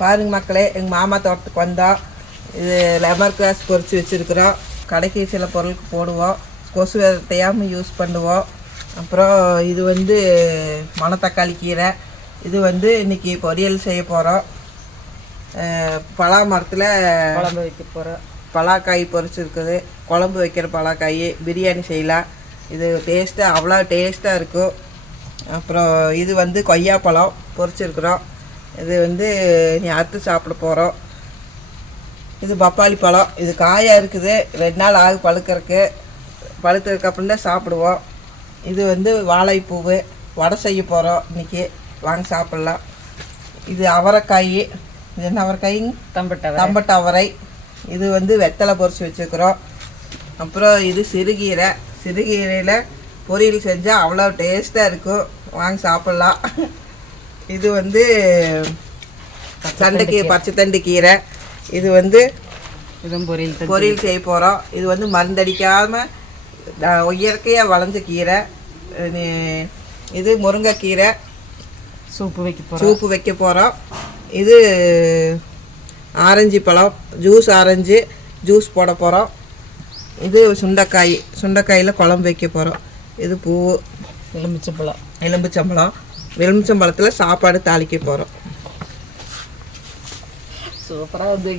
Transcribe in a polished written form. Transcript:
பாருங்க மக்களே, எங்கள் மாமா தோட்டத்துக்கு வந்தோம். இது லெமன் கிராஸ் பொரிச்சு வச்சுருக்குறோம். கடைக்கு சில பொருளுக்கு போடுவோம், கொசு விரட்டையாமல் யூஸ் பண்ணுவோம். அப்புறம் இது வந்து மணத்தக்காளி கீரை. இது வந்து இன்றைக்கி பொரியல் செய்ய போகிறோம். பலா மரத்தில் குழம்பு வைக்க போகிறோம். பலாக்காய் பொரிச்சிருக்குது, குழம்பு வைக்கிற பலாக்காய் பிரியாணி செய்யலாம். இது டேஸ்ட்டாக அவ்வளோ டேஸ்ட்டாக இருக்கும். அப்புறம் இது வந்து கொய்யாப்பழம் பொரிச்சிருக்கிறோம். இது வந்து நீ அறுத்து சாப்பிட போகிறோம். இது பப்பாளி பழம். இது காயாக இருக்குது, 2 நாள் ஆகு பழுக்கிறதுக்கு. பழுத்ததுக்கப்புறம் தான் சாப்பிடுவோம். இது வந்து வாழைப்பூவு வடை செய்ய போகிறோம் இன்றைக்கி. வாங்க சாப்பிட்லாம். இது அவரைக்காய். இது என்ன அவரைக்காய்ங்க? தம்பட்டை அவரை. இது வந்து வெத்தலை பொரிச்சு வச்சுருக்குறோம். அப்புறம் இது சிறுகீரை. சிறுகீரையில் பொரியல் செஞ்சால் அவ்வளோ டேஸ்ட்டாக இருக்கும். வாங்க சாப்பிட்லாம். இது வந்து பச்சை தண்டு கீரை. இது வந்து பொரியல் செய்ய போகிறோம். இது வந்து மருந்தடிக்காமல் இயற்கையாக வளைஞ்ச கீரை. இது முருங்கைக்கீரை சூப்பு வைக்க போகிறோம். இது ஆரஞ்சு பழம் ஆரஞ்சு ஜூஸ் போட போகிறோம். இது சுண்டைக்காயில் குழம்பு வைக்க போகிறோம். இது பூ எலுமிச்சம்பழத்தில் சாப்பாடு தாளிக்க போகிறோம். சூப்பராக வந்து